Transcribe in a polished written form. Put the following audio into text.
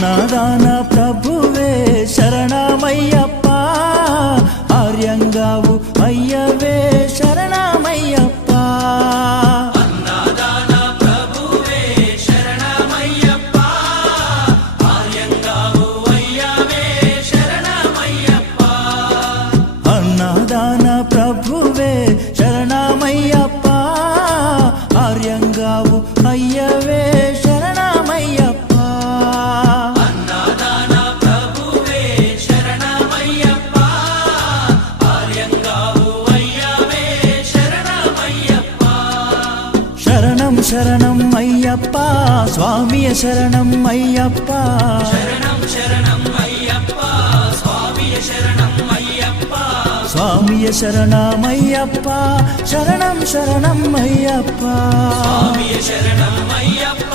అన్నదాన ప్రభువే శరణమయ్యప్ప, ఆర్యంగావు అయ్యవే శరణమయ్యప్ప. అన్నదాన ప్రభువే శరణమయ్యప్ప, ఆర్యంగావు అయ్యవే శరణమయ్యప్ప. అన్నదాన ప్రభువే శరణమయ్యప్ప, ఆర్యంగావు అయ్యవే శరణమయ్యప్ప. అన్నదాన ప్రభువే శరణమయ్యప్ప, ఆర్యంగావు అయ్యవే శరణమయ్యప్ప. శరణం శరణం అయ్యప్ప, స్వామియ శరణం అయ్యప్ప. శరణం శరణం అయ్యప్ప, స్వామియ శరణం అయ్యప్ప. స్వామియ శరణమయ్యప్ప, శరణం శరణం అయ్యప్ప. స్వామియ శరణం అయ్యప్ప.